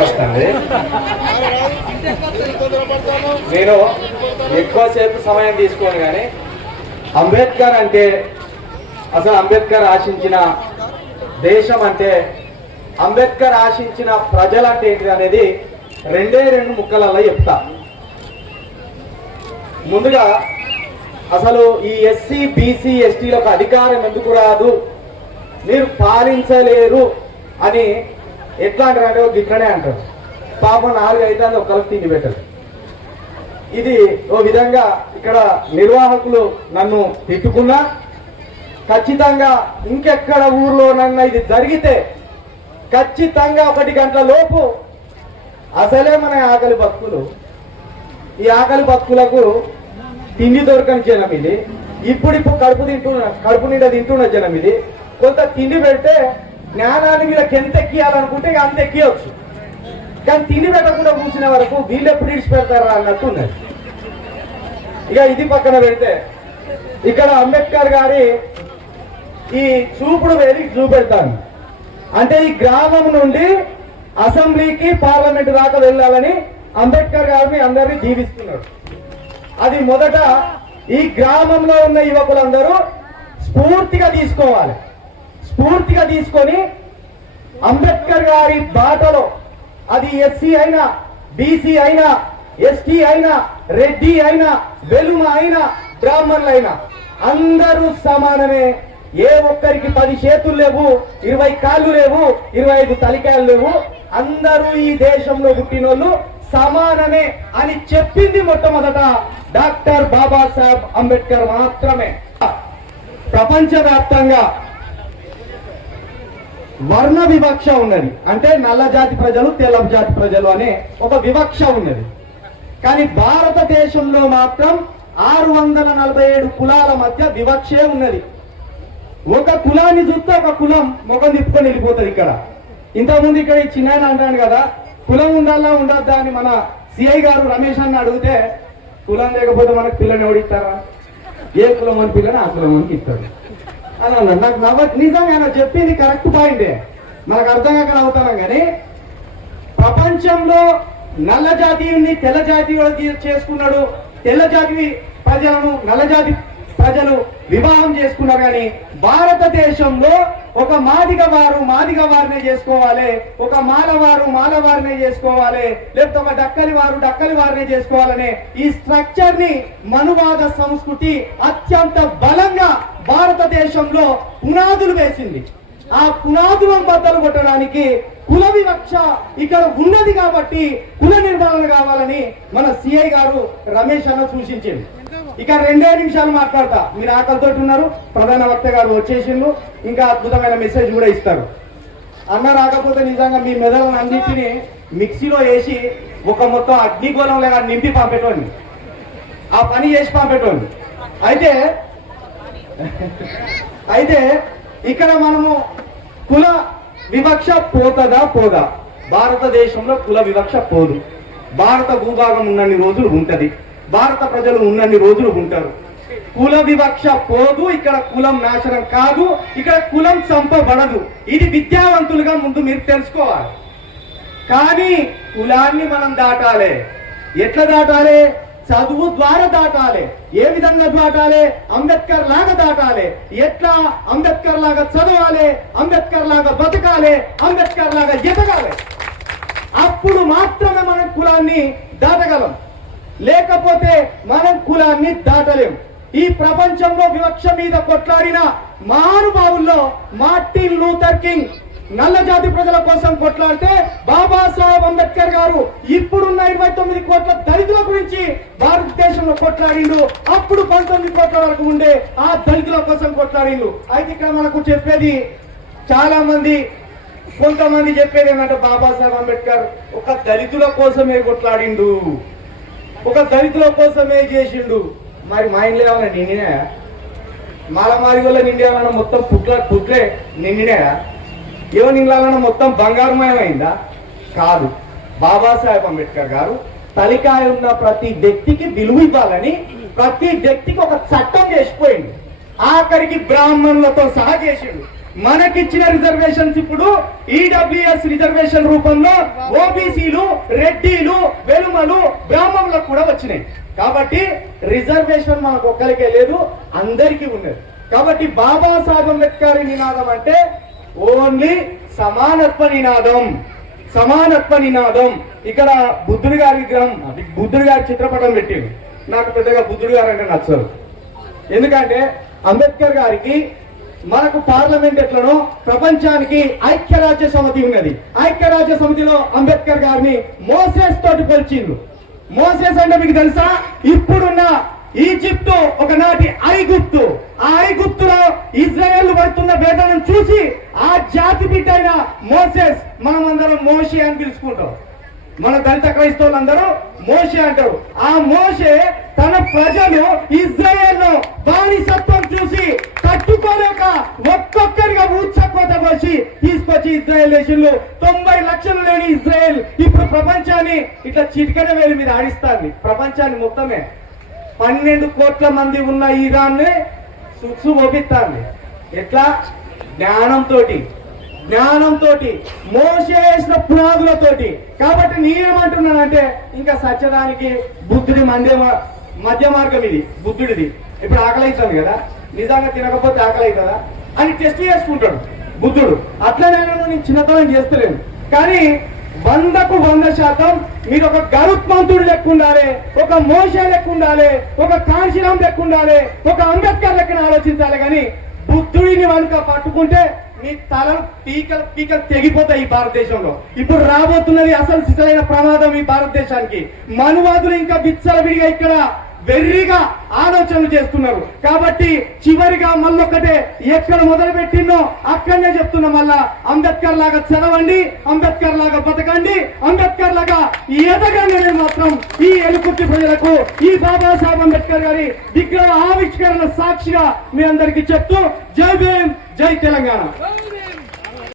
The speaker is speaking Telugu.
వస్తుంది. నేను ఎక్కువసేపు సమయం తీసుకోను కానీ అంబేద్కర్ అంటే అసలు అంబేద్కర్ ఆశించిన దేశం అంటే అంబేద్కర్ ఆశించిన ప్రజలు అంటే ఏంటి అనేది రెండు ముక్కలలో చెప్తా. ముందుగా అసలు ఈ ఎస్సీ బీసీ ఎస్టీలకు అధికారం ఎందుకు రాదు, మీరు పాలించలేరు అని ఎట్లా అంటారు అంటే ఇట్లనే అంటారు. పాపం 4 అయితే ఒకరికి తిండి పెట్టరు. ఇది ఓ విధంగా ఇక్కడ నిర్వాహకులు నన్ను తిట్టుకున్నా ఖచ్చితంగా ఇంకెక్కడ ఊర్లోనన్నా ఇది జరిగితే ఖచ్చితంగా 1 గంటల లోపు అసలే మన ఆకలి బతుకులు, ఈ ఆకలి బతుకులకు తిండి దొరకని జనం ఇది. ఇప్పుడు కడుపు నిండా తింటున్న జనం ఇది. కొంత తిండి పెడితే జ్ఞానాన్ని వీళ్ళకి ఎంత ఎక్కియాలనుకుంటే ఇక అంత ఎక్కియవచ్చు. కానీ తిండి పెట్టకుండా కూర్చునే వరకు వీళ్ళు ఎప్పుడు ఇడిచి పెడతారా అన్నట్టు ఉన్నది. ఇక ఇది పక్కన పెడితే ఇక్కడ అంబేద్కర్ గారి ఈ చూపుడు వేలి చూపెడతాను అంటే ఈ గ్రామం నుండి అసెంబ్లీకి పార్లమెంట్ దాకా వెళ్ళాలని అంబేద్కర్ గారిని అందరినీ జీవిస్తున్నాడు. అది మొదట ఈ గ్రామంలో ఉన్న యువకులందరూ స్ఫూర్తిగా తీసుకోవాలి. స్ఫూర్తిగా తీసుకొని అంబేద్కర్ గారి బాటలో అది ఎస్సీ అయినా బీసీ అయినా ఎస్టీ అయినా రెడ్డి అయినా వెలుమ అయినా బ్రాహ్మణులైనా అందరూ సమానమే. ఏ ఒక్కరికి 10 చేతులు లేవు, 20 కాళ్ళు లేవు, 25 తలికాయలు లేవు. అందరూ ఈ దేశంలో పుట్టినోళ్ళు సమానమే అని చెప్పింది మొట్టమొదట డాక్టర్ బాబాసాహెబ్ అంబేద్కర్ మాత్రమే. ప్రపంచవ్యాప్తంగా వర్ణ వివక్ష ఉన్నది. అంటే నల్ల జాతి ప్రజలు తెల్ల జాతి ప్రజలు అనే ఒక వివక్ష ఉన్నది. కానీ భారతదేశంలో మాత్రం 647 కులాల మధ్య వివక్షే ఉన్నది. ఒక కులాన్ని చూస్తే ఒక కులం ముఖం తిప్పుకొని వెళ్ళిపోతుంది. ఇక్కడ ఇంతకుముందు ఇక్కడ ఈ చిన్న అంటాను కదా, కులం ఉండాలా ఉండద్దా అని మన సిఐ గారు రమేష్ అన్న అడిగితే కులం లేకపోతే మనకు పిల్లని ఎవడిస్తారా, ఏ కులం అని పిల్లని ఆ కులం అని ఇస్తాడు అని అన్నాడు. నాకు నిజంగా ఆయన చెప్పింది కరెక్ట్ పాయింటే, మనకు అర్థం కాక నవ్వుతాం. కానీ ప్రపంచంలో నల్ల జాతీయుల్ని తెల్ల జాతీయులు చేసుకున్నాడు, తెల్ల జాతి ప్రజలను నల్ల జాతి ప్రజలు వివాహం చేసుకున్నారు. కానీ భారతదేశంలో ఒక మాదిగ వారినే చేసుకోవాలి, ఒక మాలవారినే చేసుకోవాలి, లేకపోతే ఒక డక్కలి వారినే చేసుకోవాలనే ఈ స్ట్రక్చర్ ని మనువాద సంస్కృతి అత్యంత బలంగా భారతదేశంలో పునాదులు వేసింది. ఆ పునాదులను బద్దలు కొట్టడానికి కుల వివక్ష ఇక్కడ ఉన్నది కాబట్టి కుల నిర్మాణం కావాలని మన సిఐ గారు రమేష్ అన్న సూచించింది. ఇక 2 నిమిషాలు మాట్లాడతా. మీరు ఆకలితో ఉన్నారు, ప్రధాన వక్త గారు వచ్చేసిండ్రు, ఇంకా అద్భుతమైన మెసేజ్ కూడా ఇస్తారు. అన్న రాకపోతే నిజంగా మీ మెదడులను అన్నింటినీ మిక్సీలో వేసి ఒక మొత్తం అగ్నిగోళం లేదా నింపి పంపేటోండి, ఆ పని చేసి పంపేటోండి. అయితే ఇక్కడ మనము కుల వివక్ష పోదా? భారతదేశంలో కుల వివక్ష పోదు. భారత భూభాగం ఉన్నన్ని రోజులు ఉంటది, భారత ప్రజలు ఉన్నన్ని రోజులు ఉంటారు. కుల వివక్ష పోదు, ఇక్కడ కులం నాశనం కాదు, ఇక్కడ కులం చంపబడదు. ఇది విద్యావంతులుగా ముందు మీరు తెలుసుకోవాలి. కానీ కులాన్ని మనం దాటాలి. ఎట్లా దాటాలి? చదువు ద్వారా దాటాలి. ఏ విధంగా దాటాలి? అంబేద్కర్ లాగా దాటాలి. ఎట్లా? అంబేద్కర్ లాగా చదవాలి, అంబేద్కర్ లాగా బతకాలి, అంబేద్కర్ లాగా ఎదగాలి. అప్పుడు మాత్రమే మనం కులాన్ని దాటగలం, లేకపోతే మనం కులాన్ని దాటలేం. ఈ ప్రపంచంలో వివక్ష మీద కొట్లాడిన మహానుభావుల్లో మార్టిన్ లూథర్ కింగ్ నల్ల జాతి ప్రజల కోసం కొట్లాడితే, బాబాసాహెబ్ అంబేద్కర్ గారు ఇప్పుడున్న 29 కోట్ల దళితుల గురించి భారతదేశంలో కొట్లాడిండు. అప్పుడు 19 కోట్ల వరకు ఉండే ఆ దళితుల కోసం కొట్లాడిండు. అయితే ఇక్కడ మనకు చెప్పేది చాలా మంది, కొంతమంది చెప్పేది ఏంటంటే బాబాసాహెబ్ అంబేద్కర్ ఒక దళితుల కోసమే కొట్లాడిండు, ఒక దళితుల కోసమే చేసిండు. మరి మా ఇంట్లో ఏమన్నా నిండినాయా? మాలమారి వల్ల నిండేమన్నా మొత్తం పుట్లే నిండినాయా? ఏమో నిండాలన్నా మొత్తం బంగారుమయమైందా? కాదు. బాబాసాహెబ్ అంబేద్కర్ గారు తలికాయ ఉన్న ప్రతి వ్యక్తికి విలువ ఇవ్వాలని ప్రతి వ్యక్తికి ఒక చట్టం చేసిపోయింది. ఆఖరికి బ్రాహ్మణులతో సహా చేసిండు. మనకిచ్చిన రిజర్వేషన్స్ ఇప్పుడు ఈడబ్ల్యూఎస్ రిజర్వేషన్ రూపంలో ఓబీసీలు, రెడ్డిలు, వెలుమలు, బ్రాహ్మణులకు కూడా వచ్చినాయి. కాబట్టి రిజర్వేషన్ మనకు ఒక్కరికే లేదు, అందరికీ ఉన్నది. కాబట్టి బాబాసాహెబ్ అంబేద్కర్ నినాదం అంటే ఓన్లీ సమానత్వ నినాదం, సమానత్వ నినాదం. ఇక్కడ బుద్ధుడి గారి విగ్రహం, బుద్ధుడి గారి చిత్రపటం పెట్టింది. నాకు పెద్దగా బుద్ధుడి గారు అంటే నచ్చదు. ఎందుకంటే అంబేద్కర్ గారికి మనకు పార్లమెంట్ ఎట్లనో ప్రపంచానికి ఐక్యరాజ్య సమితి ఉన్నది. ఐక్యరాజ్య సమితిలో అంబేద్కర్ గారిని మోసెస్ తోటి పోల్చిండ్రు. మోసెస్ అంటే మీకు తెలుసా? ఇప్పుడున్న ఈజిప్టు ఒకనాటి ఐగుప్తు. ఆ ఐగుప్తులో ఇజ్రాయెల్ పడుతున్న వేదనను చూసి ఆ జాతి బిడ్డ అయిన మోసెస్, మనం అందరం మోషే అని పిలుచుకుంటాం. మన దళిత క్రైస్తవులందరూ మోషే అంటారు. ఆ మోషే తన ప్రజలు ఇజ్రాయెల్ లో బానిసత్వం చూసి తట్టుకోలేక ఒక్కొక్కరిగా ఊచకోత పోసి తీసుకొచ్చి ఇజ్రాయెల్ దేశంలో 90 లక్షలు లేని ఇజ్రాయెల్ ఇప్పుడు ప్రపంచాన్ని ఇట్లా చిటికెన వేలు మీద ఆడిస్తాంది. ప్రపంచాన్ని మొత్తమే 12 కోట్ల మంది ఉన్న ఇరాన్ సుక్సు మోపిస్తాంది. ఎట్లా? జ్ఞానంతో మోసే వేసిన పునాదులతోటి. కాబట్టి నేనేమంటున్నానంటే ఇంకా సత్యదానికి బుద్ధుడి మధ్య మార్గం ఇది, బుద్ధుడిది. ఇప్పుడు ఆకలి అవుతుంది కదా, నిజంగా తినకపోతే ఆకలి అవుతుందా అని టెస్ట్ చేసుకుంటాడు బుద్ధుడు. అట్లనే నేను చిన్నతనం చేస్తలేను, కానీ 100కు 100% మీరు ఒక గరుత్మంతుడు లెక్క ఉండాలి, ఒక మోషే లెక్క ఉండాలి, ఒక కాంశీరాం లెక్క ఉండాలి, ఒక అంబేద్కర్ లెక్కన ఆలోచించాలి. కానీ బుద్ధుడిని వెనుక పట్టుకుంటే మీ తల పీకలు తెగిపోతాయి. ఈ భారతదేశంలో ఇప్పుడు రాబోతున్నది అసలు సిసలైన ప్రమాదం ఈ భారతదేశానికి. మనువాదులు ఇంకా విచ్చలవిడిగా ఇక్కడ వెర్రిగా ఆలోచనలు చేస్తున్నారు. కాబట్టి చివరిగా మళ్ళొక్కటే, ఎక్కడ మొదలు పెట్టిందో అక్కడనే చెప్తున్నా. మళ్ళా అంబేద్కర్ లాగా చదవండి, అంబేద్కర్ లాగా బతకండి, అంబేద్కర్ లాగా ఎదగండి. మాత్రం ఈ ఎలుకుర్తి ప్రజలకు ఈ బాబాసాహెబ్ అంబేద్కర్ గారి విగ్రహ ఆవిష్కరణ సాక్షిగా మీ అందరికీ చెప్తూ జై భీమ్, జై తెలంగాణ.